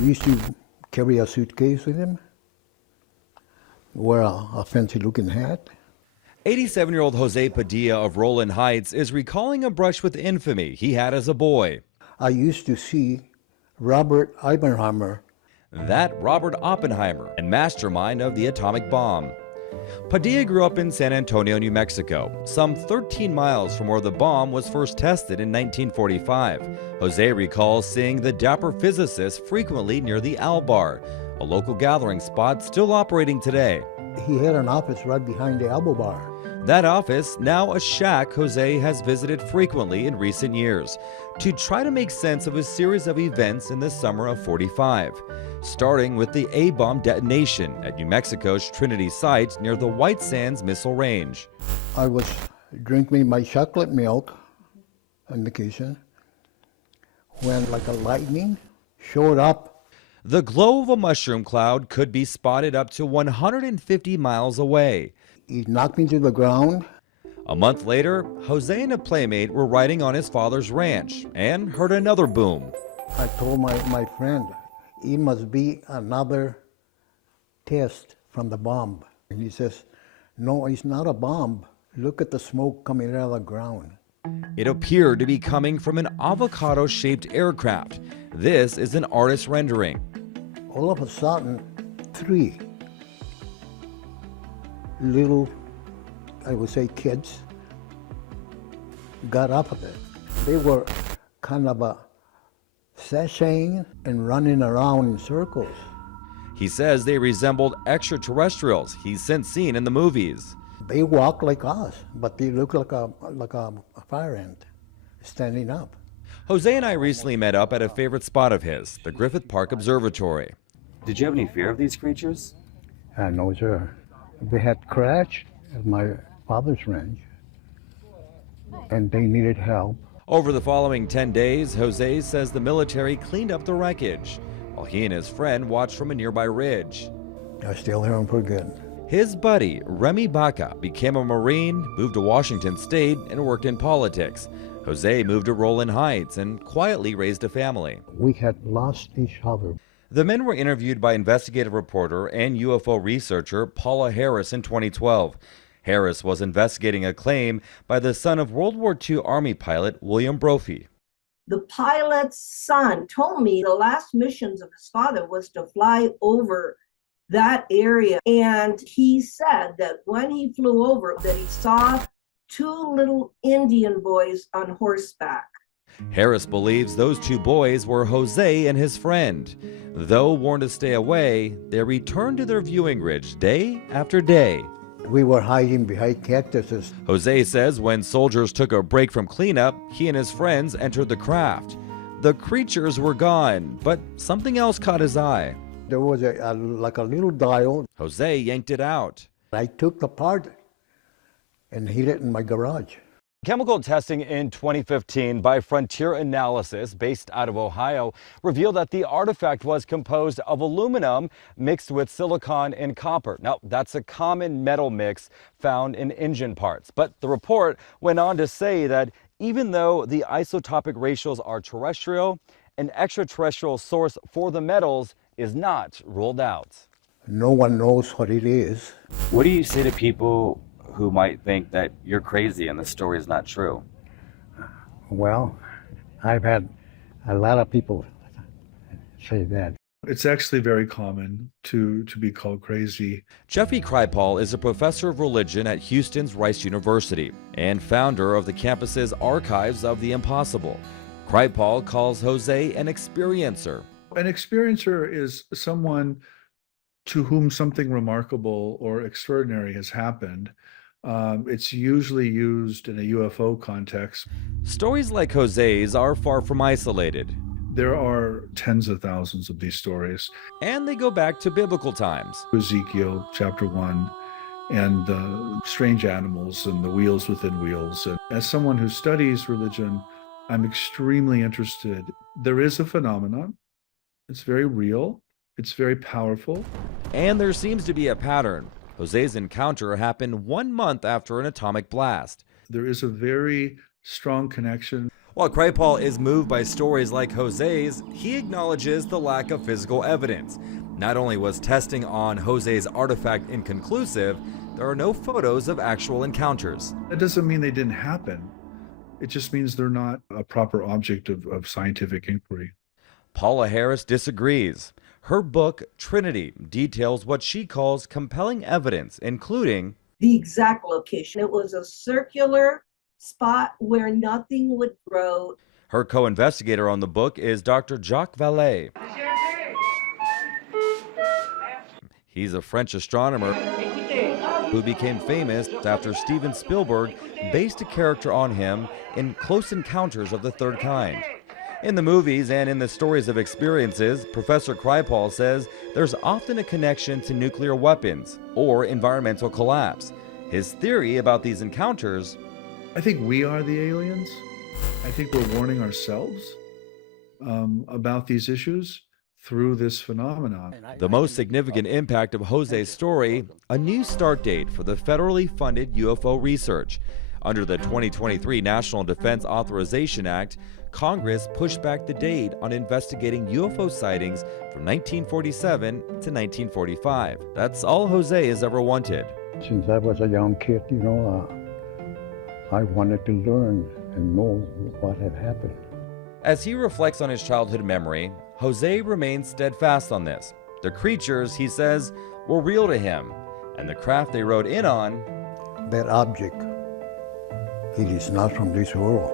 used to carry a suitcase with him, wear a fancy-looking hat. 87-year-old Jose Padilla of Roland Heights is recalling a brush with infamy he had as a boy. I used to see Robert Oppenheimer. That Robert Oppenheimer, and mastermind of the atomic bomb. Padilla grew up in San Antonio, New Mexico, some 13 miles from where the bomb was first tested in 1945. Jose recalls seeing the dapper physicist frequently near the Al Bar, a local gathering spot still operating today. He had an office right behind the Elbow Bar. That office, now a shack Jose has visited frequently in recent years to try to make sense of a series of events in the summer of '45, starting with the A-bomb detonation at New Mexico's Trinity site near the White Sands Missile Range. I was drinking my chocolate milk in the kitchen when like a lightning showed up. The glow of a mushroom cloud could be spotted up to 150 miles away. He knocked me to the ground. A month later, Jose and a playmate were riding on his father's ranch and heard another boom. I told my friend, it must be another test from the bomb. And he says, no, it's not a bomb. Look at the smoke coming out of the ground. It appeared to be coming from an avocado-shaped aircraft. This is an artist's rendering. All of a sudden, 3 little, I would say, kids got up of it. They were kind of sashaying and running around in circles. He says they resembled extraterrestrials he's since seen in the movies. They walk like us, but they look like a fire ant standing up. Jose and I recently met up at a favorite spot of his, the Griffith Park Observatory. Did you have any fear of these creatures? No, sir. They had crashed at my father's ranch, and they needed help. Over the following 10 days, Jose says the military cleaned up the wreckage, while he and his friend watched from a nearby ridge. I still hear them pretty good. His buddy, Remy Baca, became a Marine, moved to Washington State, and worked in politics. Jose moved to Roland Heights and quietly raised a family. We had lost each other. The men were interviewed by investigative reporter and UFO researcher Paula Harris in 2012. Harris was investigating a claim by the son of World War II Army pilot William Brophy. The pilot's son told me the last missions of his father was to fly over that area. And he said that when he flew over, that he saw 2 little Indian boys on horseback. Harris believes those 2 boys were Jose and his friend. Though warned to stay away, they returned to their viewing ridge day after day. We were hiding behind cactuses. Jose says when soldiers took a break from cleanup, he and his friends entered the craft. The creatures were gone, but something else caught his eye. There was like a little dial. Jose yanked it out. I took the part and hid it in my garage. Chemical testing in 2015 by Frontier Analysis, based out of Ohio, revealed that the artifact was composed of aluminum mixed with silicon and copper. Now, that's a common metal mix found in engine parts. But the report went on to say that even though the isotopic ratios are terrestrial, an extraterrestrial source for the metals is not ruled out. No one knows what it is. What do you say to people who might think that you're crazy and the story is not true? Well, I've had a lot of people say that. It's actually very common to be called crazy. Jeffrey Kripal is a professor of religion at Houston's Rice University and founder of the campus's Archives of the Impossible. Kripal calls Jose an experiencer. An experiencer is someone to whom something remarkable or extraordinary has happened. It's usually used in a UFO context. Stories like Jose's are far from isolated. There are tens of thousands of these stories. And they go back to biblical times. Ezekiel chapter 1 and the strange animals and the wheels within wheels. And as someone who studies religion, I'm extremely interested. There is a phenomenon. It's very real. It's very powerful. And there seems to be a pattern. Jose's encounter happened 1 month after an atomic blast. There is a very strong connection. While Kripal is moved by stories like Jose's, he acknowledges the lack of physical evidence. Not only was testing on Jose's artifact inconclusive, there are no photos of actual encounters. That doesn't mean they didn't happen. It just means they're not a proper object of scientific inquiry. Paula Harris disagrees. Her book, Trinity, details what she calls compelling evidence, including the exact location. It was a circular spot where nothing would grow. Her co-investigator on the book is Dr. Jacques Vallée. He's a French astronomer who became famous after Steven Spielberg based a character on him in Close Encounters of the Third Kind. In the movies and in the stories of experiences, Professor Kripal says there's often a connection to nuclear weapons or environmental collapse. His theory about these encounters: I think we are the aliens. I think we're warning ourselves about these issues through this phenomenon. the most significant impact of Jose's story, a new start date for the federally funded UFO research. Under the 2023 National Defense Authorization Act, Congress pushed back the date on investigating UFO sightings from 1947 to 1945. That's all Jose has ever wanted. Since I was a young kid, I wanted to learn and know what had happened. As he reflects on his childhood memory, Jose remains steadfast on this. The creatures, he says, were real to him, and the craft they rode in on, That object, it is not from this world.